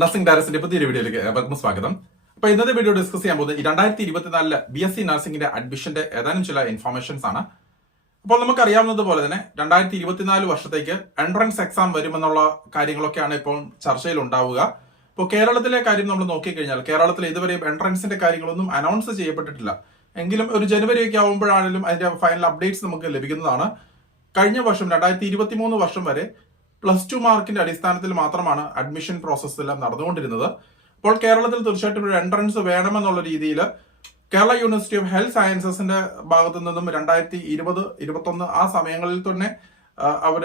Nursing ഡയറക്ടറിന്റെ പുതിയൊരു വീഡിയോയിലേക്ക് ഏവർക്കും സ്വാഗതം. അപ്പൊ ഇന്നത്തെ വീഡിയോ ഡിസ്കസ് ചെയ്യാൻ പോകുന്നത് രണ്ടായിരത്തി ഇരുപത്തിനാലിൽ ബി എസ് സി നഴ്സിംഗിന്റെ അഡ്മിഷന്റെ ഏതാനും ചില ഇൻഫോർമേഷൻസ് ആണ്. അപ്പോൾ നമുക്ക് അറിയാവുന്നത് പോലെ തന്നെ രണ്ടായിരത്തി ഇരുപത്തിനാല് വർഷത്തേക്ക് എൻട്രൻസ് എക്സാം വരുമെന്നുള്ള കാര്യങ്ങളൊക്കെയാണ് ഇപ്പോൾ ചർച്ചയിൽ ഉണ്ടാവുക ഇപ്പോൾ കേരളത്തിലെ കാര്യം നമ്മൾ നോക്കിക്കഴിഞ്ഞാൽ കേരളത്തിൽ ഇതുവരെയും എൻട്രൻസിന്റെ കാര്യങ്ങളൊന്നും അനൗൺസ് ചെയ്യപ്പെട്ടിട്ടില്ല. എങ്കിലും ഒരു ജനുവരി ഒക്കെ ആകുമ്പോഴാണെങ്കിലും അതിന്റെ ഫൈനൽ അപ്ഡേറ്റ്സ് നമുക്ക് ലഭിക്കുന്നതാണ്. കഴിഞ്ഞ വർഷം രണ്ടായിരത്തി ഇരുപത്തി മൂന്ന് വർഷം വരെ പ്ലസ് ടു മാർക്കിന്റെ അടിസ്ഥാനത്തിൽ മാത്രമാണ് അഡ്മിഷൻ പ്രോസസ് എല്ലാം നടന്നുകൊണ്ടിരുന്നത്. അപ്പോൾ കേരളത്തിൽ തീർച്ചയായിട്ടും ഒരു എൻട്രൻസ് വേണമെന്നുള്ള രീതിയിൽ കേരള യൂണിവേഴ്സിറ്റി ഓഫ് ഹെൽത്ത് സയൻസസിന്റെ ഭാഗത്തു നിന്നും രണ്ടായിരത്തി ഇരുപത് ഇരുപത്തൊന്ന് ആ സമയങ്ങളിൽ തന്നെ അവർ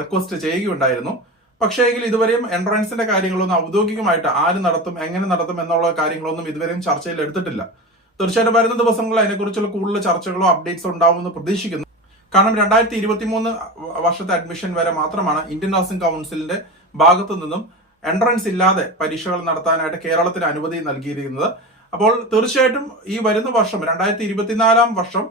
റിക്വസ്റ്റ് ചെയ്യുകയുണ്ടായിരുന്നു. പക്ഷേ എങ്കിൽ ഇതുവരെയും എൻട്രൻസിന്റെ കാര്യങ്ങളൊന്നും ഔദ്യോഗികമായിട്ട് ആര് നടത്തും എങ്ങനെ നടത്തും എന്നുള്ള കാര്യങ്ങളൊന്നും ഇതുവരെയും ചർച്ചയിൽ എടുത്തിട്ടില്ല. തീർച്ചയായിട്ടും വരുന്ന ദിവസങ്ങളിൽ അതിനെക്കുറിച്ചുള്ള കൂടുതൽ ചർച്ചകളോ അപ്ഡേറ്റ്സോ ഉണ്ടാവുമെന്ന് പ്രതീക്ഷിക്കുന്നു. കാരണം രണ്ടായിരത്തി ഇരുപത്തി മൂന്ന് വർഷത്തെ അഡ്മിഷൻ വരെ മാത്രമാണ് ഇന്ത്യൻ നഴ്സിംഗ് കൗൺസിലിന്റെ ഭാഗത്തു നിന്നും എൻട്രൻസ് ഇല്ലാതെ പരീക്ഷകൾ നടത്താനായിട്ട് കേരളത്തിന് അനുമതി നൽകിയിരിക്കുന്നത്. അപ്പോൾ തീർച്ചയായിട്ടും ഈ വരുന്ന വർഷം രണ്ടായിരത്തി ഇരുപത്തിനാലാം വർഷം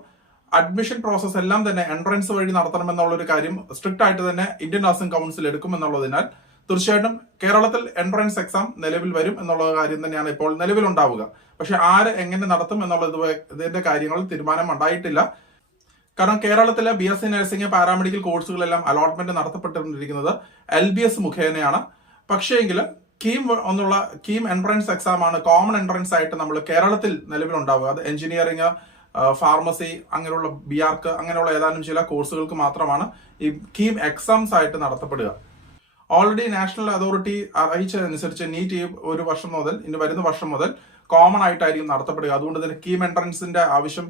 അഡ്മിഷൻ പ്രോസസ് എല്ലാം തന്നെ എൻട്രൻസ് വഴി നടത്തണമെന്നുള്ള ഒരു കാര്യം സ്ട്രിക്റ്റ് ആയിട്ട് തന്നെ ഇന്ത്യൻ നഴ്സിംഗ് കൗൺസിൽ എടുക്കുമെന്നുള്ളതിനാൽ തീർച്ചയായിട്ടും കേരളത്തിൽ എൻട്രൻസ് എക്സാം നിലവിൽ വരും എന്നുള്ള കാര്യം തന്നെയാണ് ഇപ്പോൾ നിലവിലുണ്ടാവുക. പക്ഷെ ആര് എങ്ങനെ നടത്തും എന്നുള്ള ഇതിന്റെ കാര്യങ്ങൾ തീരുമാനം ഉണ്ടായിട്ടില്ല. കാരണം കേരളത്തിലെ B S C nursing paramedical കോഴ്സുകളെല്ലാം allotment നടത്തപ്പെട്ടുകൊണ്ടിരിക്കുന്നത് എൽ ബി എസ് മുഖേനയാണ്. പക്ഷേങ്കിൽ കീം എന്നുള്ള കീം എൻട്രൻസ് എക്സാം ആണ് കോമൺ എൻട്രൻസ് ആയിട്ട് നമ്മൾ കേരളത്തിൽ നിലവിലുണ്ടാവുക. അത് എഞ്ചിനീയറിംഗ് ഫാർമസി അങ്ങനെയുള്ള ബി ആർക്ക് അങ്ങനെയുള്ള ഏതാനും ചില കോഴ്സുകൾക്ക് മാത്രമാണ് ഈ കീം എക്സാംസ് ആയിട്ട് നടത്തപ്പെടുക. ഓൾറെഡി നാഷണൽ അതോറിറ്റി അറിയിച്ചതനുസരിച്ച് നീറ്റ് ഒരു വർഷം മുതൽ ഇനി വരുന്ന വർഷം മുതൽ കോമൺ ആയിട്ടായിരിക്കും നടത്തപ്പെടുക. അതുകൊണ്ട് തന്നെ കീം എൻട്രൻസിന്റെ ആവശ്യം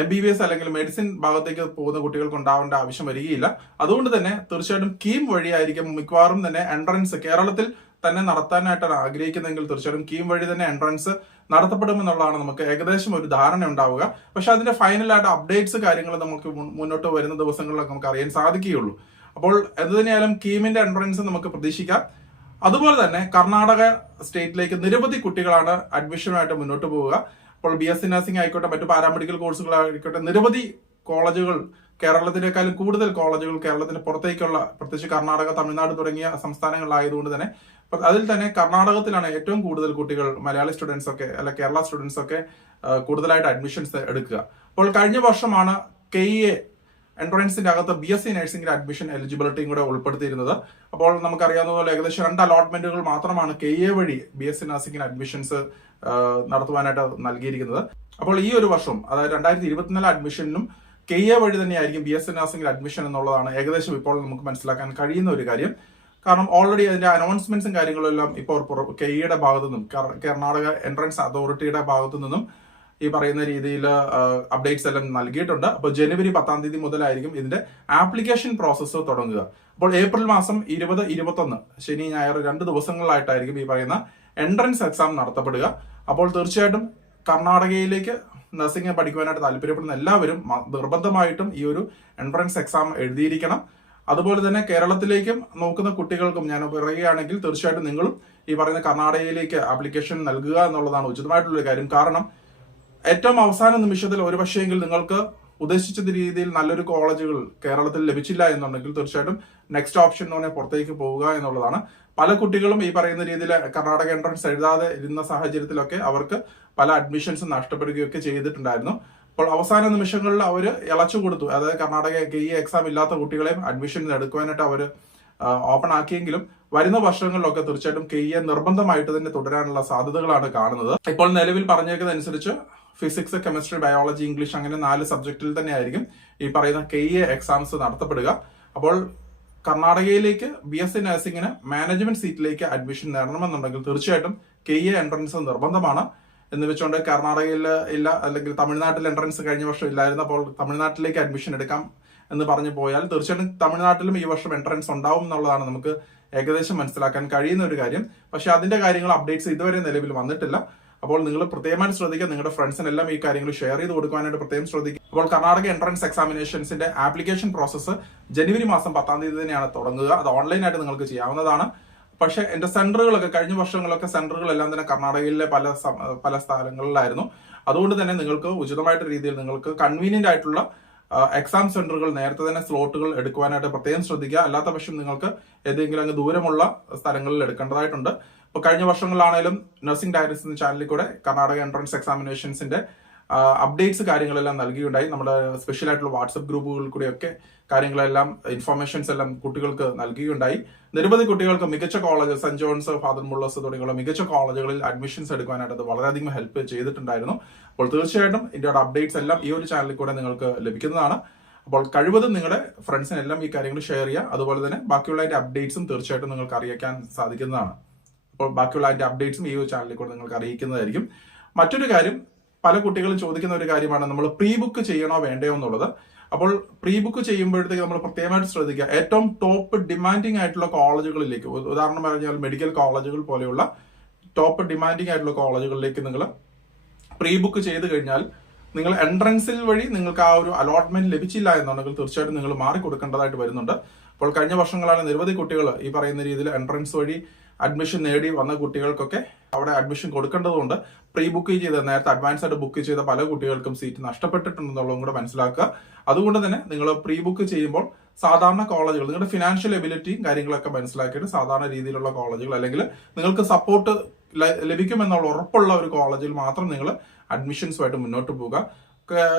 എം ബി ബി എസ് അല്ലെങ്കിൽ മെഡിസിൻ ഭാഗത്തേക്ക് പോകുന്ന കുട്ടികൾക്ക് ഉണ്ടാവേണ്ട ആവശ്യം വരികയില്ല. അതുകൊണ്ട് തന്നെ തീർച്ചയായിട്ടും കീം വഴിയായിരിക്കും മിക്കവാറും തന്നെ എൻട്രൻസ് കേരളത്തിൽ തന്നെ നടത്താനായിട്ടാണ് ആഗ്രഹിക്കുന്നതെങ്കിൽ തീർച്ചയായിട്ടും കീം വഴി തന്നെ എൻട്രൻസ് നടത്തപ്പെടുമെന്നുള്ളതാണ് നമുക്ക് ഏകദേശം ഒരു ധാരണ ഉണ്ടാവുക. പക്ഷെ അതിന്റെ ഫൈനലായിട്ട് അപ്ഡേറ്റ്സ് കാര്യങ്ങൾ നമുക്ക് മുന്നോട്ട് വരുന്ന ദിവസങ്ങളിലൊക്കെ നമുക്ക് അറിയാൻ സാധിക്കുകയുള്ളൂ. അപ്പോൾ എന്ത് തന്നെയായാലും കീമിന്റെ എൻട്രൻസ് നമുക്ക് പ്രതീക്ഷിക്കാം. അതുപോലെ തന്നെ കർണാടക സ്റ്റേറ്റിലേക്ക് നിരവധി കുട്ടികളാണ് അഡ്മിഷനുമായിട്ട് മുന്നോട്ട് പോവുക. അപ്പോൾ ബി എസ് സി നഴ്സിംഗ് ആയിക്കോട്ടെ മറ്റു പാരാമെഡിക്കൽ കോഴ്സുകൾ ആയിക്കോട്ടെ നിരവധി കോളേജുകൾ കേരളത്തിനേക്കാളും കൂടുതൽ കോളേജുകൾ കേരളത്തിന് പുറത്തേക്കുള്ള പ്രത്യേകിച്ച് കർണാടക തമിഴ്നാട് തുടങ്ങിയ സംസ്ഥാനങ്ങളിലായതുകൊണ്ട് തന്നെ അതിൽ തന്നെ കർണാടകത്തിലാണ് ഏറ്റവും കൂടുതൽ കുട്ടികൾ മലയാളി സ്റ്റുഡൻസ് ഒക്കെ അല്ല കേരള സ്റ്റുഡൻസ് ഒക്കെ കൂടുതലായിട്ട് അഡ്മിഷൻസ് എടുക്കുക. അപ്പോൾ കഴിഞ്ഞ വർഷമാണ് കെ എ എൻട്രൻസിന്റെ അകത്ത് ബി എസ് സി നഴ്സിംഗിന്റെ അഡ്മിഷൻ എലിജിബിലിറ്റിയും കൂടെ ഉൾപ്പെടുത്തിയിരുന്നത്. അപ്പോൾ നമുക്കറിയാവുന്ന പോലെ ഏകദേശം രണ്ട് അലോട്ട്മെന്റുകൾ മാത്രമാണ് കെ എ വഴി ബി എസ് സി നഴ്സിംഗിന് അഡ്മിഷൻസ് നടത്തുവാനായിട്ട് നൽകിയിരിക്കുന്നത്. അപ്പോൾ ഈ ഒരു വർഷം അതായത് രണ്ടായിരത്തി ഇരുപത്തിനാല് അഡ്മിഷനും കെ എ വഴി തന്നെയായിരിക്കും ബി എസ് സി നഴ്സിംഗിൽ അഡ്മിഷൻ എന്നുള്ളതാണ് ഏകദേശം ഇപ്പോൾ നമുക്ക് മനസ്സിലാക്കാൻ കഴിയുന്ന ഒരു കാര്യം. കാരണം ഓൾറെഡി അതിന്റെ അനൗൺസ്മെന്റ്സും കാര്യങ്ങളും എല്ലാം ഇപ്പോൾ കെ ഇയുടെ ഭാഗത്തു നിന്നും കർണാടക എൻട്രൻസ് അതോറിറ്റിയുടെ ഭാഗത്തു നിന്നും ഈ പറയുന്ന രീതിയിൽ അപ്ഡേറ്റ്സ് എല്ലാം നൽകിയിട്ടുണ്ട്. അപ്പോൾ ജനുവരി പത്താം തീയതി മുതലായിരിക്കും ഇതിന്റെ ആപ്ലിക്കേഷൻ പ്രോസസ്സ് തുടങ്ങുക. അപ്പോൾ ഏപ്രിൽ മാസം ഇരുപത് ഇരുപത്തൊന്ന് ശനി ഞായർ രണ്ട് ദിവസങ്ങളിലായിട്ടായിരിക്കും ഈ പറയുന്ന എൻട്രൻസ് എക്സാം നടത്തപ്പെടുക. അപ്പോൾ തീർച്ചയായിട്ടും കർണാടകയിലേക്ക് നഴ്സിംഗ് പഠിക്കുവാനായിട്ട് താല്പര്യപ്പെടുന്ന എല്ലാവരും നിർബന്ധമായിട്ടും ഈ ഒരു എൻട്രൻസ് എക്സാം എഴുതിയിരിക്കണം. അതുപോലെ തന്നെ കേരളത്തിലേക്കും നോക്കുന്ന കുട്ടികൾക്കും ഞാൻ പറയുകയാണെങ്കിൽ തീർച്ചയായിട്ടും നിങ്ങളും ഈ പറയുന്ന കർണാടകയിലേക്ക് ആപ്ലിക്കേഷൻ നൽകുക എന്നുള്ളതാണ് ഉചിതമായിട്ടുള്ള കാര്യം. കാരണം ഏറ്റവും അവസാന നിമിഷത്തിൽ ഒരുപക്ഷെങ്കിൽ നിങ്ങൾക്ക് ഉദ്ദേശിച്ച രീതിയിൽ നല്ലൊരു കോളേജുകൾ കേരളത്തിൽ ലഭിച്ചില്ല എന്നുണ്ടെങ്കിൽ തീർച്ചയായിട്ടും നെക്സ്റ്റ് ഓപ്ഷൻ എന്ന് പറഞ്ഞാൽ പുറത്തേക്ക് പോവുക എന്നുള്ളതാണ്. പല കുട്ടികളും ഈ പറയുന്ന രീതിയിൽ കർണാടക എൻട്രൻസ് എഴുതാതെ ഇരുന്ന സാഹചര്യത്തിലൊക്കെ അവർക്ക് പല അഡ്മിഷൻസ് നഷ്ടപ്പെടുകയൊക്കെ ചെയ്തിട്ടുണ്ടായിരുന്നു. അപ്പോൾ അവസാന നിമിഷങ്ങളിൽ അവർ ഇളച്ചു കൊടുത്തു. അതായത് കർണാടക ഈ എക്സാം ഇല്ലാത്ത കുട്ടികളെയും അഡ്മിഷൻ എടുക്കുവാനായിട്ട് അവർ ഓപ്പൺ ആക്കിയെങ്കിലും വരുന്ന വർഷങ്ങളിലൊക്കെ തീർച്ചയായിട്ടും കെ എ നിർബന്ധമായിട്ട് തന്നെ തുടരാനുള്ള സാധ്യതകളാണ് കാണുന്നത്. ഇപ്പോൾ നിലവിൽ പറഞ്ഞേക്കുന്നത് അനുസരിച്ച് ഫിസിക്സ് കെമിസ്ട്രി ബയോളജി ഇംഗ്ലീഷ് അങ്ങനെ നാല് സബ്ജക്റ്റിൽ തന്നെയായിരിക്കും ഈ പറയുന്ന കെ എ എക്സാംസ് നടത്തപ്പെടുക. അപ്പോൾ കർണാടകയിലേക്ക് ബി എസ് സി നഴ്സിംഗിന് മാനേജ്മെന്റ് സീറ്റിലേക്ക് അഡ്മിഷൻ നേടണമെന്നുണ്ടെങ്കിൽ തീർച്ചയായിട്ടും കെ എ എൻട്രൻസ് നിർബന്ധമാണ്. എന്ന് വെച്ചുകൊണ്ട് കർണാടകയിൽ ഇല്ല അല്ലെങ്കിൽ തമിഴ്നാട്ടിൽ എൻട്രൻസ് കഴിഞ്ഞ വർഷം ഇല്ലായിരുന്നു അപ്പോൾ തമിഴ്നാട്ടിലേക്ക് അഡ്മിഷൻ എടുക്കാം എന്ന് പറഞ്ഞു പോയാൽ തീർച്ചയായിട്ടും തമിഴ്നാട്ടിലും ഈ വർഷം എൻട്രൻസ് ഉണ്ടാവും എന്നുള്ളതാണ് നമുക്ക് ഏകദേശം മനസ്സിലാക്കാൻ കഴിയുന്ന ഒരു കാര്യം. പക്ഷെ അതിന്റെ കാര്യങ്ങൾ അപ്ഡേറ്റ്സ് ഇതുവരെ നിലവിൽ വന്നിട്ടില്ല. അപ്പോൾ നിങ്ങൾ പ്രത്യേകമായിട്ട് ശ്രദ്ധിക്കുക. നിങ്ങളുടെ ഫ്രണ്ട്സിനെല്ലാം ഈ കാര്യങ്ങൾ ഷെയർ ചെയ്ത് കൊടുക്കാനായിട്ട് പ്രത്യേകം ശ്രദ്ധിക്കുക. അപ്പോൾ കർണാടക എൻട്രൻസ് എക്സാമിനേഷൻസിന്റെ ആപ്ലിക്കേഷൻ പ്രോസസ്സ് ജനുവരി മാസം പത്താം തീയതി തന്നെയാണ് തുടങ്ങുക. അത് ഓൺലൈനായിട്ട് നിങ്ങൾക്ക് ചെയ്യാവുന്നതാണ്. പക്ഷേ എന്റെ സെന്ററുകളൊക്കെ കഴിഞ്ഞ വർഷങ്ങളൊക്കെ സെന്ററുകളെല്ലാം തന്നെ കർണാടകയിലെ പല പല സ്ഥലങ്ങളിലായിരുന്നു. അതുകൊണ്ട് തന്നെ നിങ്ങൾക്ക് ഉചിതമായിട്ട് രീതിയിൽ നിങ്ങൾക്ക് കൺവീനിയന്റ് ആയിട്ടുള്ള എക്സാം സെന്ററുകൾ നേരത്തെ തന്നെ സ്ലോട്ടുകൾ എടുക്കുവാനായിട്ട് പ്രത്യേകം ശ്രദ്ധിക്കുക. അല്ലാത്ത പക്ഷം നിങ്ങൾക്ക് ഏതെങ്കിലും അങ്ങ് ദൂരമുള്ള സ്ഥലങ്ങളിൽ എടുക്കേണ്ടതായിട്ടുണ്ട്. അപ്പോൾ കഴിഞ്ഞ വർഷങ്ങളിലാണെങ്കിലും നഴ്സിംഗ് ഡയറീസ് എന്ന ചാനലിൽ കൂടെ കർണാടക എൻട്രൻസ് എക്സാമിനേഷൻസിന്റെ അപ്ഡേറ്റ്സ് കാര്യങ്ങളെല്ലാം നൽകിയുണ്ടായി. നമ്മുടെ സ്പെഷ്യൽ ആയിട്ടുള്ള വാട്സപ്പ് ഗ്രൂപ്പുകളിൽ കൂടെയൊക്കെ കാര്യങ്ങളെല്ലാം ഇൻഫർമേഷൻസ് എല്ലാം കുട്ടികൾക്ക് നൽകുകയുണ്ടായി നിരവധി കുട്ടികൾക്ക് മികച്ച college Saint John's Father Muller's തുടങ്ങിയുള്ള മികച്ച കോളേജുകളിൽ അഡ്മിഷൻസ് എടുക്കാനായിട്ട് അത് വളരെയധികം ഹെൽപ്പ് ചെയ്തിട്ടുണ്ടായിരുന്നു. അപ്പോൾ തീർച്ചയായിട്ടും ഇന്ത്യയുടെ അപ്ഡേറ്റ്സ് എല്ലാം ഈ ഒരു ചാനലിൽ കൂടെ നിങ്ങൾക്ക് ലഭിക്കുന്നതാണ്. അപ്പോൾ കഴിവതും നിങ്ങളുടെ ഫ്രണ്ട്സിനെല്ലാം ഈ കാര്യങ്ങൾ ഷെയർ ചെയ്യുക. അതുപോലെ തന്നെ ബാക്കിയുള്ള അതിന്റെ അപ്ഡേറ്റ്സും തീർച്ചയായിട്ടും നിങ്ങൾക്ക് അറിയിക്കാൻ സാധിക്കുന്നതാണ്. അപ്പോൾ ബാക്കിയുള്ള അതിന്റെ അപ്ഡേറ്റ്സും ഈ ചാനലിൽ കൂടെ നിങ്ങൾക്ക് അറിയിക്കുന്നതായിരിക്കും. മറ്റൊരു കാര്യം പല കുട്ടികളും ചോദിക്കുന്ന ഒരു കാര്യമാണ് നമ്മൾ പ്രീ ബുക്ക് ചെയ്യണോ വേണ്ടയോ എന്നുള്ളത്. അപ്പോൾ പ്രീ ബുക്ക് ചെയ്യുമ്പോഴത്തേക്ക് നമ്മൾ പ്രത്യേകമായിട്ട് ശ്രദ്ധിക്കുക. ഏറ്റവും ടോപ്പ് ഡിമാൻഡിങ് ആയിട്ടുള്ള കോളേജുകളിലേക്ക് ഉദാഹരണം പറഞ്ഞാൽ മെഡിക്കൽ കോളേജുകൾ പോലെയുള്ള ടോപ്പ് ഡിമാൻഡിങ് ആയിട്ടുള്ള കോളേജുകളിലേക്ക് നിങ്ങൾ പ്രീ ബുക്ക് ചെയ്ത് കഴിഞ്ഞാൽ നിങ്ങൾ എൻട്രൻസിൽ വഴി നിങ്ങൾക്ക് ആ ഒരു അലോട്ട്മെന്റ് ലഭിച്ചില്ല എന്നുണ്ടെങ്കിൽ തീർച്ചയായിട്ടും നിങ്ങൾ മാറി കൊടുക്കേണ്ടതായിട്ട് വരുന്നുണ്ട്. അപ്പോൾ കഴിഞ്ഞ വർഷങ്ങളാണ് നിരവധി കുട്ടികൾ ഈ പറയുന്ന രീതിയിൽ എൻട്രൻസ് വഴി അഡ്മിഷൻ നേടി വന്ന കുട്ടികൾക്കൊക്കെ അവിടെ അഡ്മിഷൻ കൊടുക്കേണ്ടതുകൊണ്ട് പ്രീ ബുക്ക് ചെയ്ത് നേരത്തെ അഡ്വാൻസ് ആയിട്ട് ബുക്ക് ചെയ്ത പല കുട്ടികൾക്കും സീറ്റ് നഷ്ടപ്പെട്ടിട്ടുണ്ടെന്നുള്ളതും കൂടെ മനസ്സിലാക്കുക. അതുകൊണ്ട് തന്നെ നിങ്ങൾ പ്രീ ബുക്ക് ചെയ്യുമ്പോൾ സാധാരണ കോളേജുകൾ നിങ്ങളുടെ ഫിനാൻഷ്യൽ എബിലിറ്റിയും കാര്യങ്ങളൊക്കെ മനസ്സിലാക്കിയിട്ട് സാധാരണ രീതിയിലുള്ള കോളേജുകൾ അല്ലെങ്കിൽ നിങ്ങൾക്ക് സപ്പോർട്ട് ലഭിക്കുമെന്നുള്ള ഉറപ്പുള്ള ഒരു കോളേജിൽ മാത്രം നിങ്ങൾ അഡ്മിഷൻസുമായിട്ട് മുന്നോട്ട് പോവുക.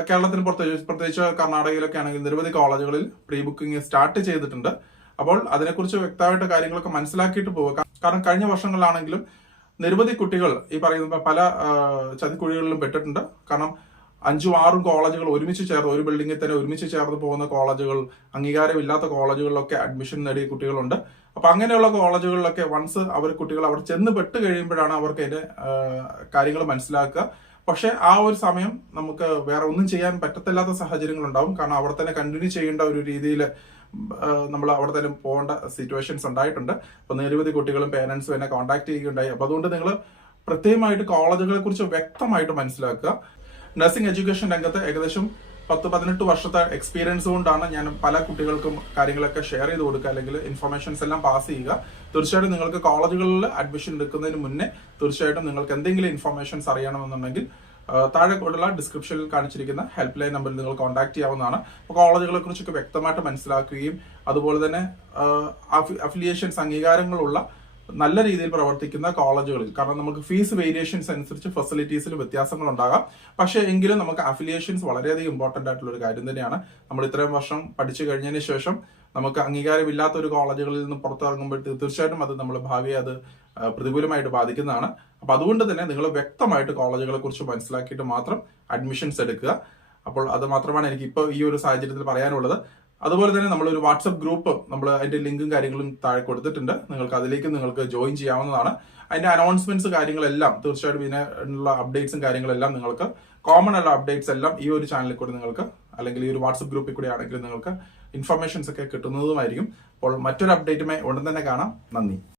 കേരളത്തിന് പ്രത്യേകിച്ച് പ്രത്യേകിച്ച് കർണാടകയിലൊക്കെ ആണെങ്കിൽ നിരവധി കോളേജുകളിൽ പ്രീ ബുക്കിംഗ് സ്റ്റാർട്ട് ചെയ്തിട്ടുണ്ട്. അപ്പോൾ അതിനെക്കുറിച്ച് വ്യക്തമായിട്ട് കാര്യങ്ങളൊക്കെ മനസ്സിലാക്കിയിട്ട് പോവുക. കാരണം കഴിഞ്ഞ വർഷങ്ങളിലാണെങ്കിലും നിരവധി കുട്ടികൾ ഈ പറയുന്ന പല ചതിക്കുഴികളിലും പെട്ടിട്ടുണ്ട്. കാരണം അഞ്ചും ആറും കോളേജുകൾ ഒരുമിച്ച് ചേർന്ന് ഒരു ബിൽഡിങ്ങിൽ തന്നെ ഒരുമിച്ച് ചേർന്ന് പോകുന്ന കോളേജുകൾ അംഗീകാരമില്ലാത്ത കോളേജുകളിലൊക്കെ അഡ്മിഷൻ നേടിയ കുട്ടികളുണ്ട്. അപ്പൊ അങ്ങനെയുള്ള കോളേജുകളിലൊക്കെ വൺസ് അവർ കുട്ടികൾ അവിടെ ചെന്ന് പെട്ട് കഴിയുമ്പോഴാണ് അവർക്ക് അതിന്റെ കാര്യങ്ങൾ മനസ്സിലാക്കുക. പക്ഷെ ആ ഒരു സമയം നമുക്ക് വേറെ ഒന്നും ചെയ്യാൻ പറ്റത്തില്ലാത്ത സാഹചര്യങ്ങൾ ഉണ്ടാവും കാരണം അവിടെ തന്നെ കണ്ടിന്യൂ ചെയ്യേണ്ട ഒരു രീതിയിൽ നമ്മൾ അവിടെ തന്നെ പോകേണ്ട സിറ്റുവേഷൻസ് ഉണ്ടായിട്ടുണ്ട്. അപ്പൊ നിരവധി കുട്ടികളും പേരൻസും എന്നെ കോൺടാക്ട് ചെയ്യുകയുണ്ടായി. അപ്പോൾ അതുകൊണ്ട് നിങ്ങൾ പ്രത്യേകമായിട്ട് കോളേജുകളെ കുറിച്ച് വ്യക്തമായിട്ട് മനസ്സിലാക്കുക. നഴ്സിംഗ് എഡ്യൂക്കേഷൻ രംഗത്ത് ഏകദേശം പത്ത് പതിനെട്ട് വർഷത്തെ എക്സ്പീരിയൻസ് കൊണ്ടാണ് ഞാൻ പല കുട്ടികൾക്കും കാര്യങ്ങളൊക്കെ ഷെയർ ചെയ്ത് കൊടുക്കുക. അല്ലെങ്കിൽ ഇൻഫർമേഷൻസ് എല്ലാം പാസ് ചെയ്യുക. തീർച്ചയായിട്ടും നിങ്ങൾക്ക് കോളേജുകളിൽ അഡ്മിഷൻ എടുക്കുന്നതിന് മുന്നേ തീർച്ചയായിട്ടും നിങ്ങൾക്ക് എന്തെങ്കിലും ഇൻഫർമേഷൻസ് അറിയണമെന്നുണ്ടെങ്കിൽ താഴെ കൂടുതലുള്ള ഡിസ്ക്രിപ്ഷനിൽ കാണിച്ചിരിക്കുന്ന ഹെൽപ്പ് ലൈൻ നമ്പറിൽ നിങ്ങൾ കോൺടാക്ട് ചെയ്യാവുന്നതാണ്. അപ്പോൾ കോളേജുകളെ കുറിച്ചൊക്കെ വ്യക്തമായിട്ട് മനസ്സിലാക്കുകയും അതുപോലെ തന്നെ അഫിലിയേഷൻസ് അംഗീകാരങ്ങളുള്ള നല്ല രീതിയിൽ പ്രവർത്തിക്കുന്ന കോളേജുകളിൽ കാരണം നമുക്ക് ഫീസ് വേരിയേഷൻസ് അനുസരിച്ച് ഫെസിലിറ്റീസിൽ വ്യത്യാസങ്ങൾ ഉണ്ടാകാം പക്ഷേ എങ്കിലും നമുക്ക് അഫിലിയേഷൻസ് വളരെയധികം ഇമ്പോർട്ടന്റ് ആയിട്ടുള്ള ഒരു കാര്യം തന്നെയാണ്. നമ്മൾ ഇത്രയും വർഷം പഠിച്ചു കഴിഞ്ഞതിന് ശേഷം നമുക്ക് അംഗീകാരമില്ലാത്ത ഒരു കോളേജുകളിൽ നിന്ന് പുറത്തിറങ്ങുമ്പോൾ തീർച്ചയായിട്ടും അത് നമ്മൾ ഭാവിയെ അത് പ്രതികൂലമായിട്ട് ബാധിക്കുന്നതാണ്. അപ്പോൾ അതുകൊണ്ട് തന്നെ നിങ്ങൾ വ്യക്തമായിട്ട് കോളേജുകളെ കുറിച്ച് മനസ്സിലാക്കിയിട്ട് മാത്രം അഡ്മിഷൻസ് എടുക്കുക. അപ്പോൾ അത് മാത്രമാണ് എനിക്ക് ഇപ്പോൾ ഈ ഒരു സാഹചര്യത്തിൽ പറയാനുള്ളത്. അതുപോലെ തന്നെ നമ്മൾ ഒരു വാട്സപ്പ് ഗ്രൂപ്പ് നമ്മൾ അതിന്റെ ലിങ്കും കാര്യങ്ങളും താഴെ കൊടുത്തിട്ടുണ്ട്. നിങ്ങൾക്ക് അതിലേക്ക് നിങ്ങൾക്ക് ജോയിൻ ചെയ്യാവുന്നതാണ്. അതിന്റെ അനൗൺസ്മെന്റ്സ് കാര്യങ്ങളെല്ലാം തീർച്ചയായിട്ടും ഇതിനുള്ള അപ്ഡേറ്റ്സും കാര്യങ്ങളെല്ലാം നിങ്ങൾക്ക് കോമൺ ഉള്ള അപ്ഡേറ്റ്സ് എല്ലാം ഈ ഒരു ചാനലിൽ കൂടി നിങ്ങൾക്ക് അല്ലെങ്കിൽ ഈ ഒരു വാട്സപ്പ് ഗ്രൂപ്പിൽ കൂടി ആണെങ്കിൽ നിങ്ങൾക്ക് ഇൻഫർമേഷൻസ് ഒക്കെ കിട്ടുന്നതുമായിരിക്കും. അപ്പോൾ മറ്റൊരു അപ്ഡേറ്റുമായി ഉടൻ തന്നെ കാണാം. നന്ദി.